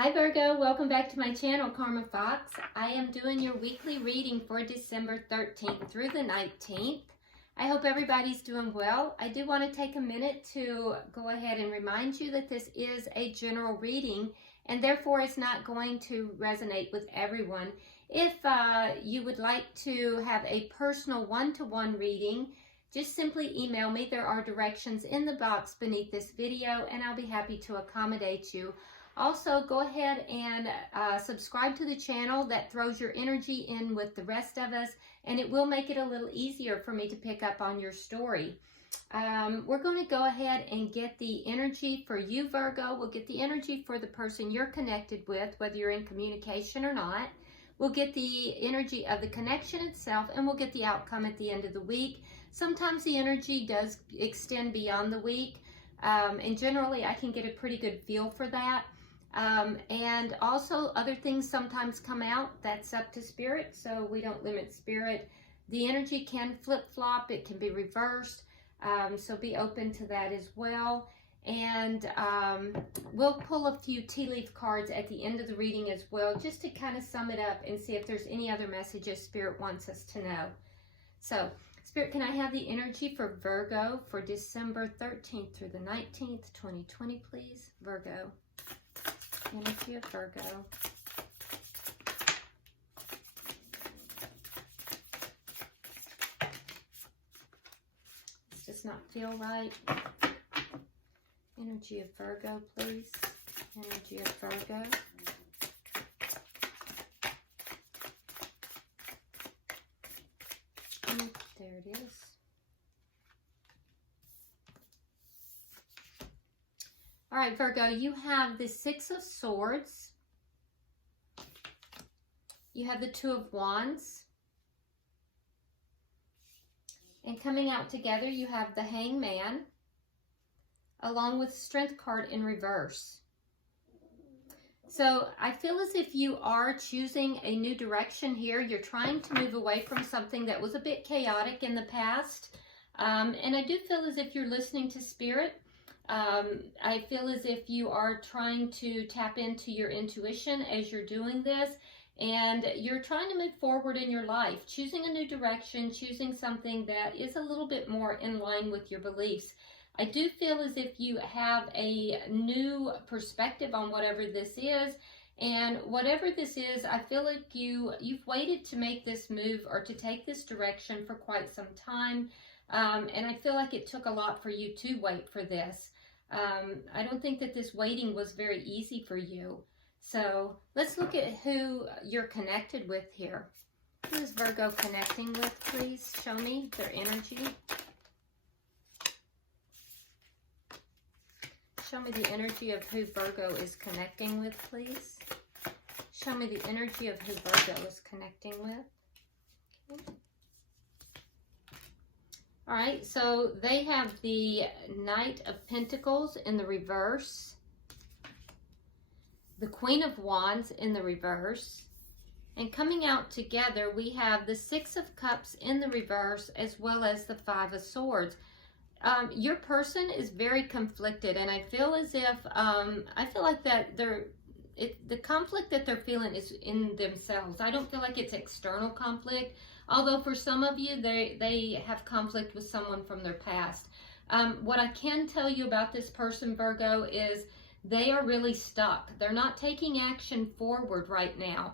Hi Virgo, welcome back to my channel, Karma Fox. I am doing your weekly reading for December 13th through the 19th. I hope everybody's doing well. I do want to take a minute to go ahead and remind you that this is a general reading and therefore it's not going to resonate with everyone. If you would like to have a personal one-to-one reading, just simply email me. There are directions in the box beneath this video and I'll be happy to accommodate you. Also, go ahead and subscribe to the channel. That throws your energy in with the rest of us, and it will make it a little easier for me to pick up on your story. We're going to go ahead and get the energy for you, Virgo. We'll get the energy for the person you're connected with, whether you're in communication or not. We'll get the energy of the connection itself, and we'll get the outcome at the end of the week. Sometimes the energy does extend beyond the week, and generally I can get a pretty good feel for that. And also other things sometimes come out. That's up to spirit, so we don't limit spirit. The energy can flip-flop, it can be reversed, so be open to that as well. And we'll pull a few tea leaf cards at the end of the reading as well, just to kind of sum it up and see if there's any other messages spirit wants us to know. So spirit, can I have the energy for Virgo for December 13th through the 19th, 2020, please? Virgo. Energy of Virgo. This does not feel right. Energy of Virgo, please. Energy of Virgo. And there it is. All right, Virgo, you have the Six of Swords. You have the Two of Wands. And coming out together, you have the Hangman, along with Strength card in reverse. So I feel as if you are choosing a new direction here. You're trying to move away from something that was a bit chaotic in the past. And I do feel as if you're listening to spirit. I feel as if you are trying to tap into your intuition as you're doing this, and you're trying to move forward in your life, choosing a new direction, choosing something that is a little bit more in line with your beliefs. I do feel as if you have a new perspective on whatever this is, and whatever this is, I feel like you've waited to make this move or to take this direction for quite some time, and I feel like it took a lot for you to wait for this. I don't think that this waiting was very easy for you. So let's look at who you're connected with here. Who is Virgo connecting with, please? Show me their energy. Show me the energy of who Virgo is connecting with, please. Show me the energy of who Virgo is connecting with. Okay. All right, so they have the Knight of Pentacles in the reverse, the Queen of Wands in the reverse, and coming out together, we have the Six of Cups in the reverse, as well as the Five of Swords. Your person is very conflicted, and I feel as if, I feel like that the conflict that they're feeling is in themselves. I don't feel like it's external conflict. Although for some of you, they have conflict with someone from their past. What I can tell you about this person, Virgo, is they are really stuck. They're not taking action forward right now.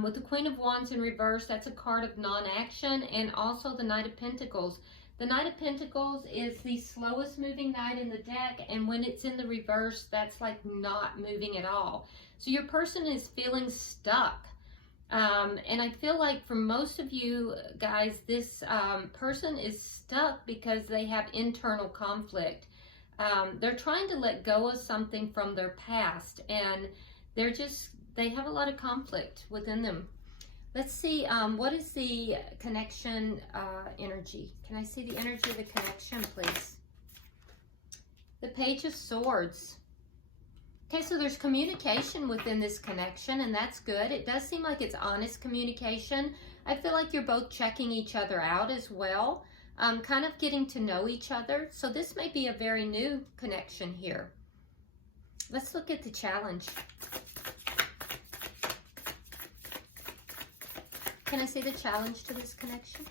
With the Queen of Wands in reverse, that's a card of non-action, and also the Knight of Pentacles. The Knight of Pentacles is the slowest moving knight in the deck, and when it's in the reverse, that's like not moving at all. So your person is feeling stuck. And I feel like for most of you guys, this person is stuck because they have internal conflict. They're trying to let go of something from their past, and they have a lot of conflict within them. Let's see, what is the connection energy? Can I see the energy of the connection, please? The Page of Swords. Okay, so there's communication within this connection, and that's good. It does seem like it's honest communication. I feel like you're both checking each other out as well, kind of getting to know each other. So this may be a very new connection here. Let's look at the challenge. Can I see the challenge to this connection?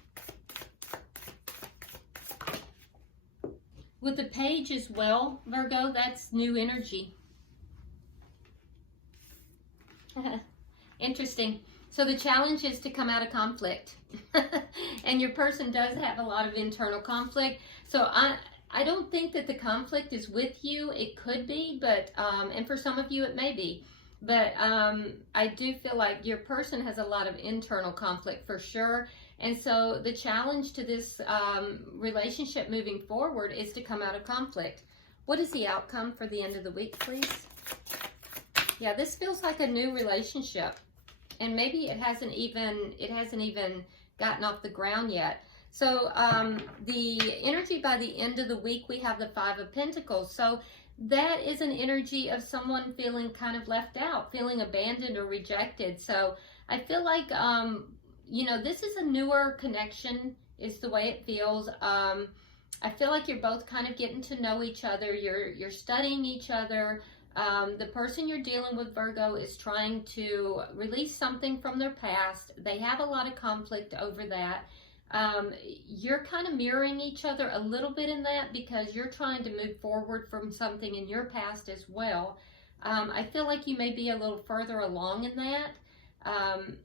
With the page as well, Virgo, that's new energy. Interesting. So the challenge is to come out of conflict. And your person does have a lot of internal conflict. So I don't think that the conflict is with you. It could be, but and for some of you it may be. But I do feel like your person has a lot of internal conflict for sure. And so the challenge to this relationship moving forward is to come out of conflict. What is the outcome for the end of the week, please? Yeah, this feels like a new relationship. And maybe it hasn't even gotten off the ground yet. So the energy by the end of the week, we have the Five of Pentacles. So that is an energy of someone feeling kind of left out, feeling abandoned or rejected. So I feel like, you know, this is a newer connection is the way it feels. I feel like you're both kind of getting to know each other. You're studying each other. The person you're dealing with, Virgo, is trying to release something from their past. They have a lot of conflict over that. You're kind of mirroring each other a little bit in that because you're trying to move forward from something in your past as well. I feel like you may be a little further along in that.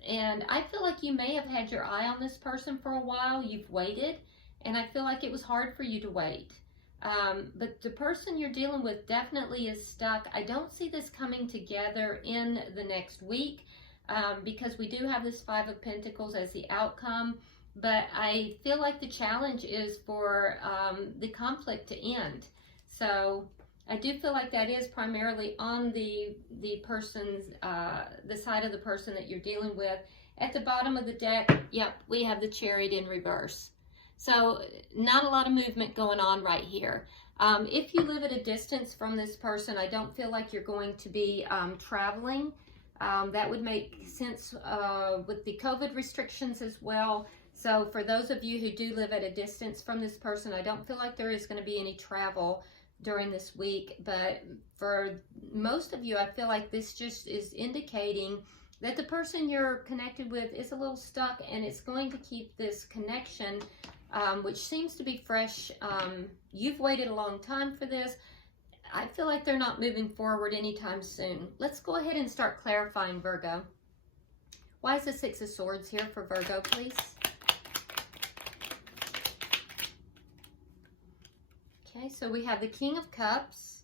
And I feel like you may have had your eye on this person for a while. You've waited, and I feel like it was hard for you to wait. But the person you're dealing with definitely is stuck. I don't see this coming together in the next week because we do have this Five of Pentacles as the outcome. But I feel like the challenge is for the conflict to end. So I do feel like that is primarily on the person's, the side of the person that you're dealing with. At the bottom of the deck, yep, we have the Chariot in reverse. So not a lot of movement going on right here. If you live at a distance from this person, I don't feel like you're going to be traveling. That would make sense with the COVID restrictions as well. So for those of you who do live at a distance from this person, I don't feel like there is going to be any travel during this week. But for most of you, I feel like this just is indicating that the person you're connected with is a little stuck, and it's going to keep this connection, which seems to be fresh. You've waited a long time for this. I feel like they're not moving forward anytime soon. Let's go ahead and start clarifying, Virgo. Why is the Six of Swords here for Virgo, please? Okay, so we have the King of Cups,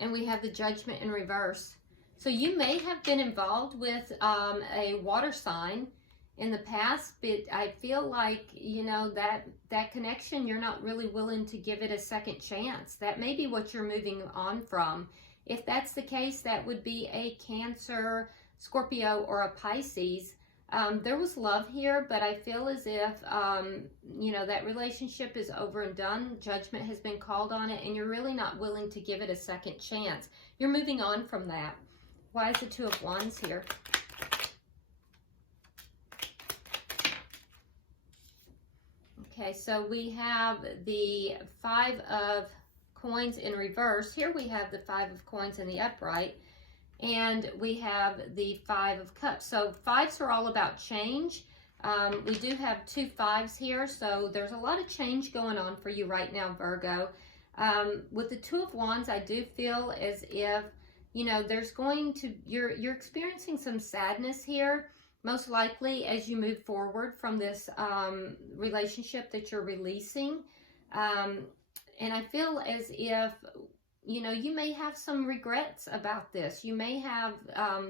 and we have the Judgment in reverse. So you may have been involved with a water sign in the past, but I feel like, you know, that connection, you're not really willing to give it a second chance. That may be what you're moving on from. If that's the case, that would be a Cancer, Scorpio, or a Pisces. There was love here, but I feel as if, you know, that relationship is over and done. Judgment has been called on it, and you're really not willing to give it a second chance. You're moving on from that. Why is the Two of Wands here? Okay, so we have the Five of Coins in reverse. Here we have the Five of Coins in the upright. And we have the Five of Cups. So fives are all about change. We do have two fives here, so there's a lot of change going on for you right now, Virgo. With the Two of Wands, I do feel as if, you know, there's going to, you're experiencing some sadness here, most likely as you move forward from this relationship that you're releasing. And I feel as if, you know, you may have some regrets about this. You may have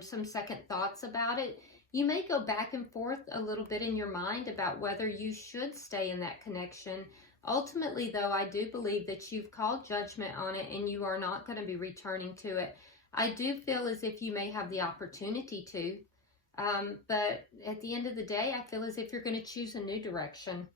some second thoughts about it. You may go back and forth a little bit in your mind about whether you should stay in that connection. Ultimately, though, I do believe that you've called judgment on it and you are not going to be returning to it. I do feel as if you may have the opportunity to. But at the end of the day, I feel as if you're going to choose a new direction.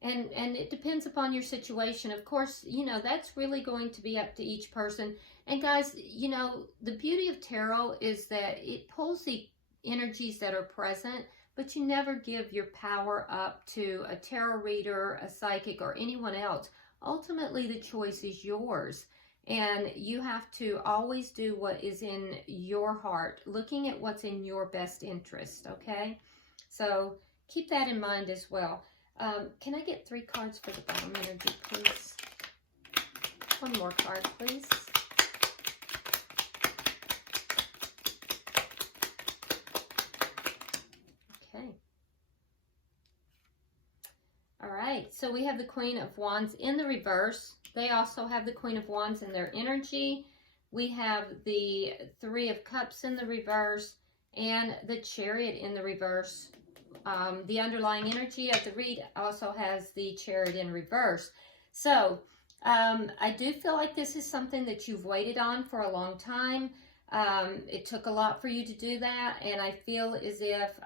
And it depends upon your situation. Of course, you know, that's really going to be up to each person. And guys, you know, the beauty of tarot is that it pulls the energies that are present, but you never give your power up to a tarot reader, a psychic, or anyone else. Ultimately, the choice is yours. And you have to always do what is in your heart, looking at what's in your best interest, okay? So keep that in mind as well. Can I get 3 cards for the bottom energy, please? One more card, please. Okay. All right, so we have the Queen of Wands in the reverse. They also have the Queen of Wands in their energy. We have the 3 of Cups in the reverse and the Chariot in the reverse. The underlying energy of the read also has the Chariot in reverse. So I do feel like this is something that you've waited on for a long time. It took a lot for you to do that, and I feel as if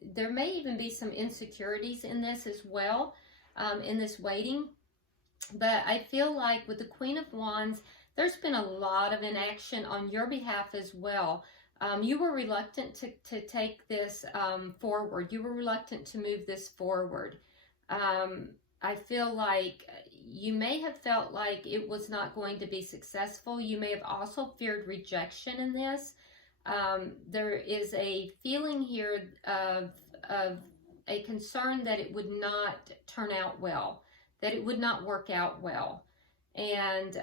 there may even be some insecurities in this as well, in this waiting. But I feel like with the Queen of Wands, there's been a lot of inaction on your behalf as well. You were reluctant to take this forward. You were reluctant to move this forward. I feel like you may have felt like it was not going to be successful. You may have also feared rejection in this. There is a feeling here of a concern that it would not turn out well, that it would not work out well. And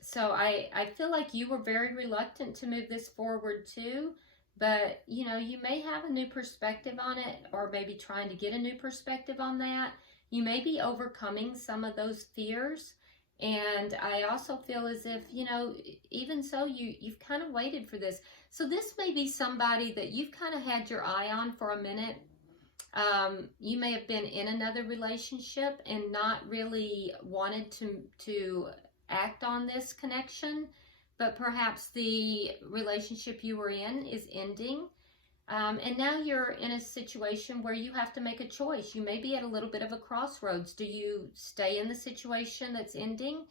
so I feel like you were very reluctant to move this forward too. But, you know, you may have a new perspective on it, or maybe trying to get a new perspective on that. You may be overcoming some of those fears. And I also feel as if, you know, even so, you've kind of waited for this. So this may be somebody that you've kind of had your eye on for a minute. You may have been in another relationship and not really wanted to act on this connection. But perhaps the relationship you were in is ending. And now you're in a situation where you have to make a choice. You may be at a little bit of a crossroads. Do you stay in the situation that's ending?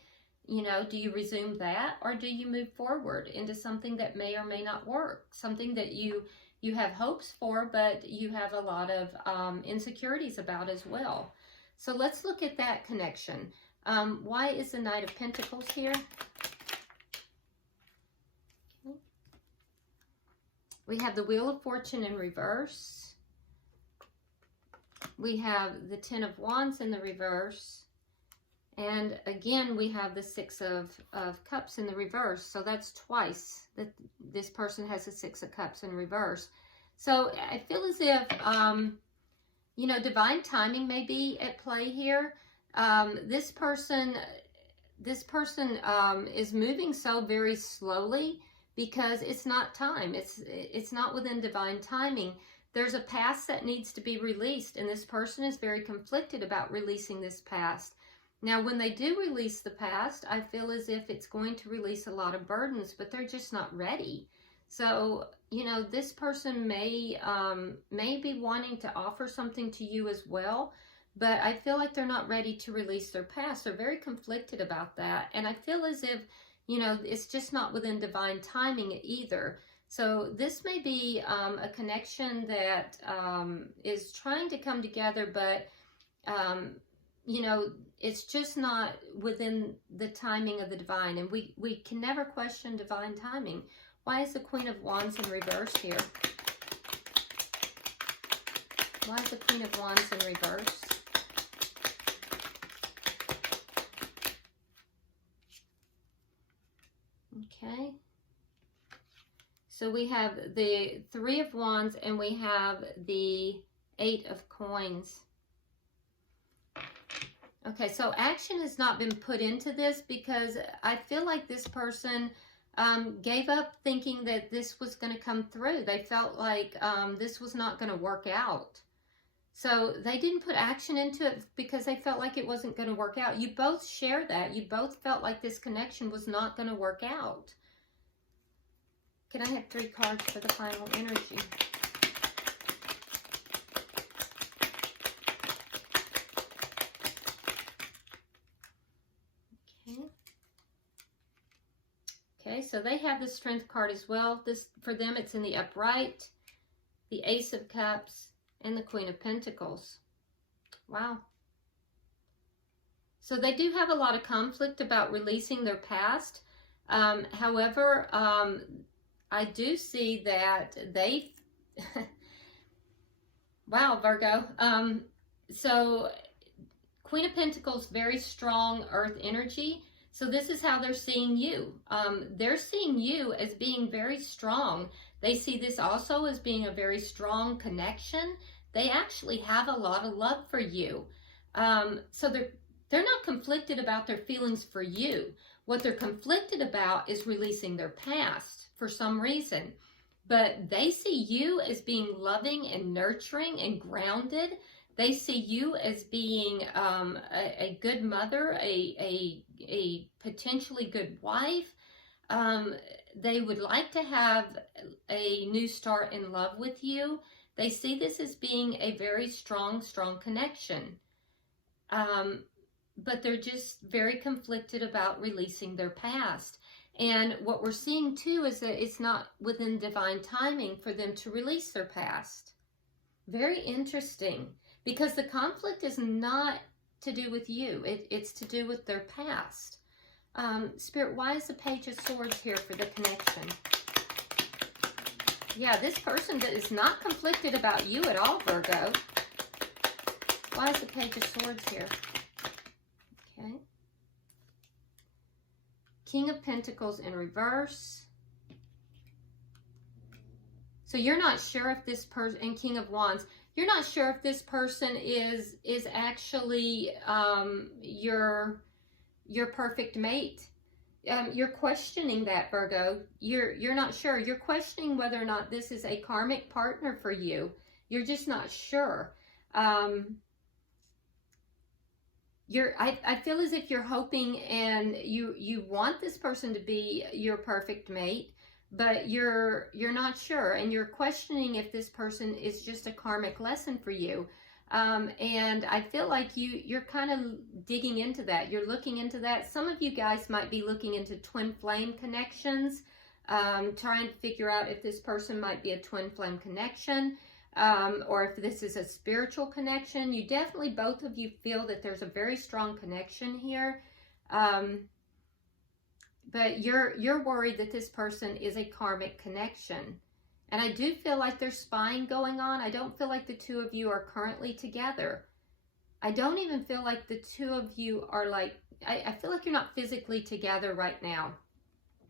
You know, do you resume that? Or do you move forward into something that may or may not work? Something that you have hopes for, but you have a lot of insecurities about as well. So let's look at that connection. Why is the Knight of Pentacles here? We have the Wheel of Fortune in reverse. We have the Ten of Wands in the reverse. And again, we have the Six of Cups in the reverse. So that's twice that this person has the Six of Cups in reverse. So I feel as if, you know, divine timing may be at play here. This person is moving so very slowly, because it's not time. It's not within divine timing. There's a past that needs to be released, and this person is very conflicted about releasing this past. Now, when they do release the past, I feel as if it's going to release a lot of burdens, but they're just not ready. So, you know, this person may be wanting to offer something to you as well, but I feel like they're not ready to release their past. They're very conflicted about that, and I feel as if, you know, it's just not within divine timing either. So this may be a connection that is trying to come together, but, you know, it's just not within the timing of the divine. And we can never question divine timing. Why is the Queen of Wands in reverse here? Why is the Queen of Wands in reverse? Okay, so we have the Three of Wands and we have the Eight of Coins. Okay, so action has not been put into this because I feel like this person gave up thinking that this was going to come through. They felt like this was not going to work out. So they didn't put action into it because they felt like it wasn't going to work out. You both share that. You both felt like this connection was not going to work out. Can I have 3 cards for the final energy? Okay. Okay, so they have the Strength card as well. This, for them, it's in the upright, the Ace of Cups, and the Queen of Pentacles. Wow. So they do have a lot of conflict about releasing their past. However, I do see that Wow, Virgo. So Queen of Pentacles, very strong earth energy. So this is how they're seeing you. They're seeing you as being very strong. They see this also as being a very strong connection. They actually have a lot of love for you. So they're not conflicted about their feelings for you. What they're conflicted about is releasing their past for some reason. But they see you as being loving and nurturing and grounded. They see you as being a good mother, a potentially good wife. They would like to have a new start in love with you. They see this as being a very strong connection. But they're just very conflicted about releasing their past. And what we're seeing too is that it's not within divine timing for them to release their past. Very interesting, because the conflict is not to do with you. It's to do with their past. Spirit, why is the Page of Swords here for the connection? Yeah, this person that is not conflicted about you at all, Virgo. Why is the Page of Swords here? Okay. King of Pentacles in reverse. So you're not sure if this person, and King of Wands, you're not sure if this person is actually your perfect mate. You're questioning that, Virgo. You're not sure. You're questioning whether or not this is a karmic partner for you. You're just not sure. I feel as if you're hoping and you want this person to be your perfect mate, but you're not sure, and you're questioning if this person is just a karmic lesson for you. And I feel like you're kind of digging into that. You're looking into that. Some of you guys might be looking into twin flame connections, trying to figure out if this person might be a twin flame connection, or if this is a spiritual connection. You definitely, both of you, feel that there's a very strong connection here. But you're worried that this person is a karmic connection. And I do feel like there's spying going on. I don't feel like the two of you are currently together. I don't even feel like the two of you are like, I feel like you're not physically together right now.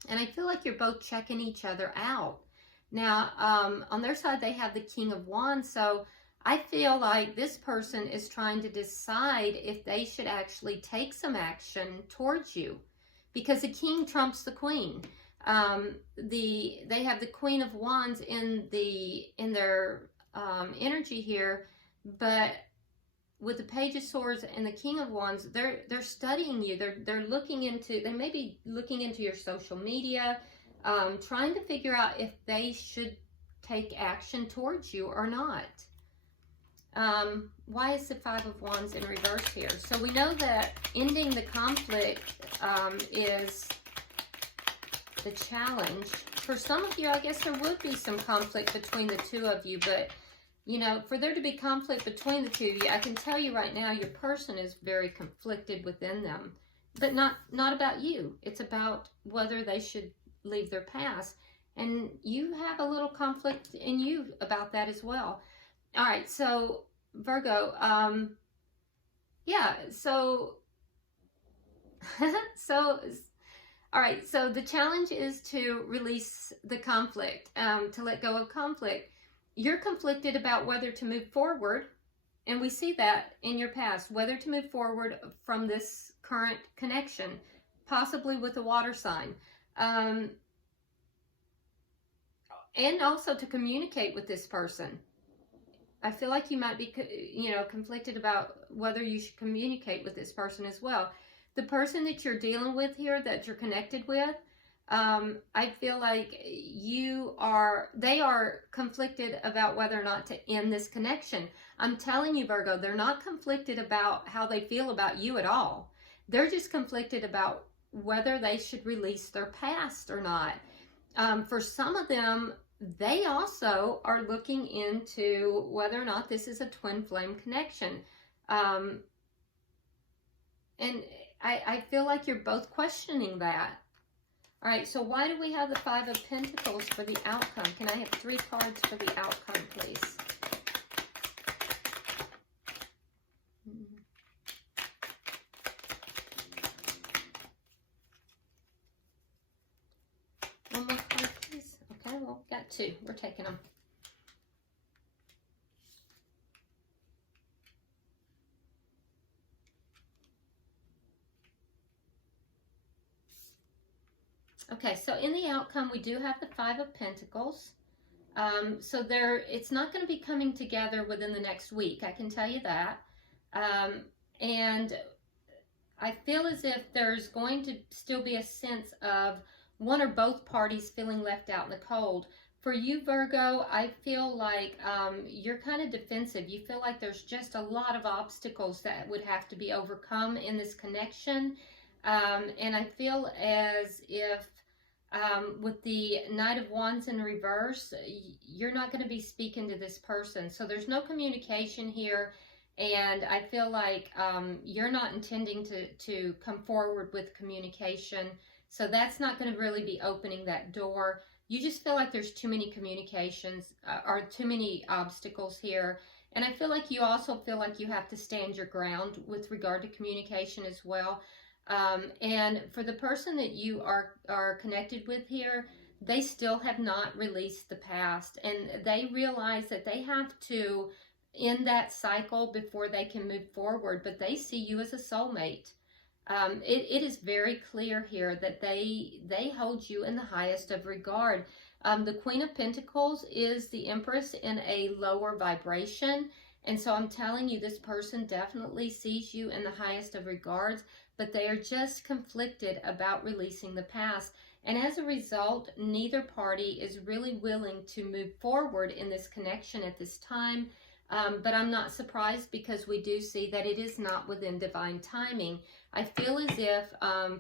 And I feel like you're both checking each other out. Now, on their side, they have the King of Wands. So I feel like this person is trying to decide if they should actually take some action towards you. Because the King trumps the Queen. They have the Queen of Wands in their energy here, but with the Page of Swords and the King of Wands, they're studying you. They're looking into, they may be looking into your social media, trying to figure out if they should take action towards you or not. Why is the Five of Wands in reverse here? So we know that ending the conflict is the challenge. For some of you, I guess there would be some conflict between the two of you, but you know, for there to be conflict between the two of you, I can tell you right now, your person is very conflicted within them, but not about you. It's about whether they should leave their past, and you have a little conflict in you about that as well. All right, so Virgo, yeah, so all right, so the challenge is to release the conflict, to let go of conflict. You're conflicted about whether to move forward, and we see that in your past, whether to move forward from this current connection, possibly with a water sign, and also to communicate with this person. I feel like you might be, you know, conflicted about whether you should communicate with this person as well. The person that you're dealing with here, that you're connected with, I feel like they are conflicted about whether or not to end this connection. I'm telling you, Virgo, they're not conflicted about how they feel about you at all. They're just conflicted about whether they should release their past or not. For some of them, they also are looking into whether or not this is a twin flame connection. And I feel like you're both questioning that. All right, so why do we have the Five of Pentacles for the outcome? Can I have 3 cards for the outcome, please? got 2. We're taking them. Okay, so in the outcome, we do have the 5 of Pentacles. So it's not going to be coming together within the next week, I can tell you that. And I feel as if there's going to still be a sense of one or both parties feeling left out in the cold. For you, Virgo, I feel like you're kind of defensive. You feel like there's just a lot of obstacles that would have to be overcome in this connection. And I feel as if with the Knight of Wands in reverse, you're not going to be speaking to this person. So there's no communication here. And I feel like you're not intending to come forward with communication. So that's not going to really be opening that door. You just feel like there's too many communications or too many obstacles here. And I feel like you also feel like you have to stand your ground with regard to communication as well. And for the person that you are connected with here, they still have not released the past. And they realize that they have to end that cycle before they can move forward. But they see you as a soulmate. It is very clear here that they hold you in the highest of regard. The Queen of Pentacles is the Empress in a lower vibration. And so I'm telling you, this person definitely sees you in the highest of regards, but they are just conflicted about releasing the past. And as a result, neither party is really willing to move forward in this connection at this time. But I'm not surprised, because we do see that it is not within divine timing. I feel as if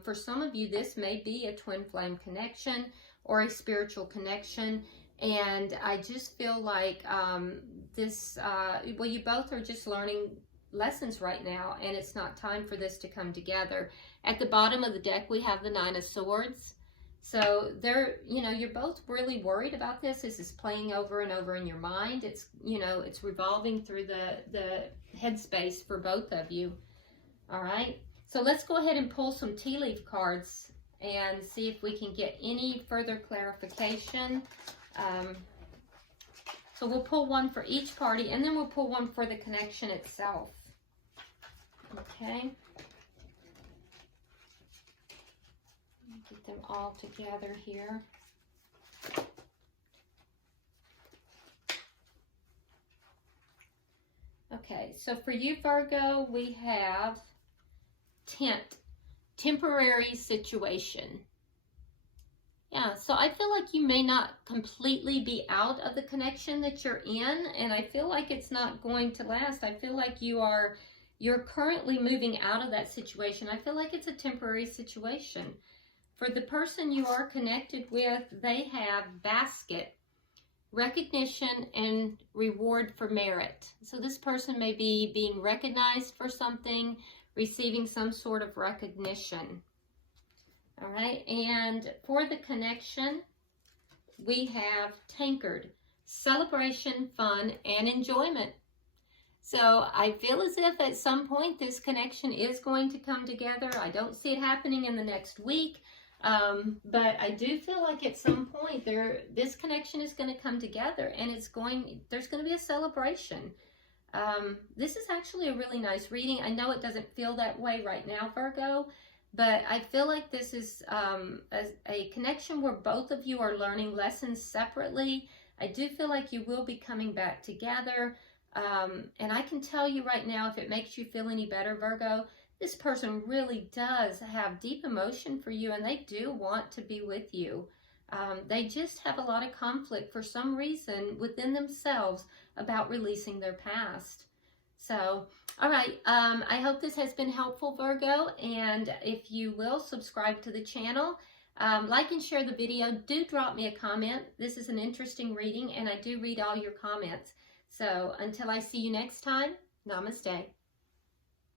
for some of you, this may be a twin flame connection or a spiritual connection. And I just feel like well, you both are just learning lessons right now, and it's not time for this to come together. At the bottom of the deck, we have the 9 of Swords. So you're both really worried about this. This is playing over and over in your mind. It's, it's revolving through the headspace for both of you. All right. So let's go ahead and pull some tea leaf cards and see if we can get any further clarification. So we'll pull one for each party, and then we'll pull one for the connection itself. Okay. Get them all together here. Okay, so for you, Virgo, we have temporary situation. Yeah, so I feel like you may not completely be out of the connection that you're in, and I feel like it's not going to last. I feel like you're currently moving out of that situation. I feel like it's a temporary situation. For the person you are connected with, they have basket, recognition, and reward for merit. So this person may be being recognized for something, receiving some sort of recognition. All right, and for the connection, we have tankard, celebration, fun, and enjoyment. So I feel as if at some point this connection is going to come together. I don't see it happening in the next week, but I do feel like at some point this connection is going to come together, and there's going to be a celebration. This is actually a really nice reading. I know it doesn't feel that way right now, Virgo, but I feel like this is a connection where both of you are learning lessons separately. I do feel like you will be coming back together. And I can tell you right now, if it makes you feel any better, Virgo, this person really does have deep emotion for you, and they do want to be with you. They just have a lot of conflict for some reason within themselves about releasing their past. So, all right, I hope this has been helpful, Virgo, and if you will, subscribe to the channel, like and share the video. Do drop me a comment. This is an interesting reading, and I do read all your comments. So, until I see you next time, namaste.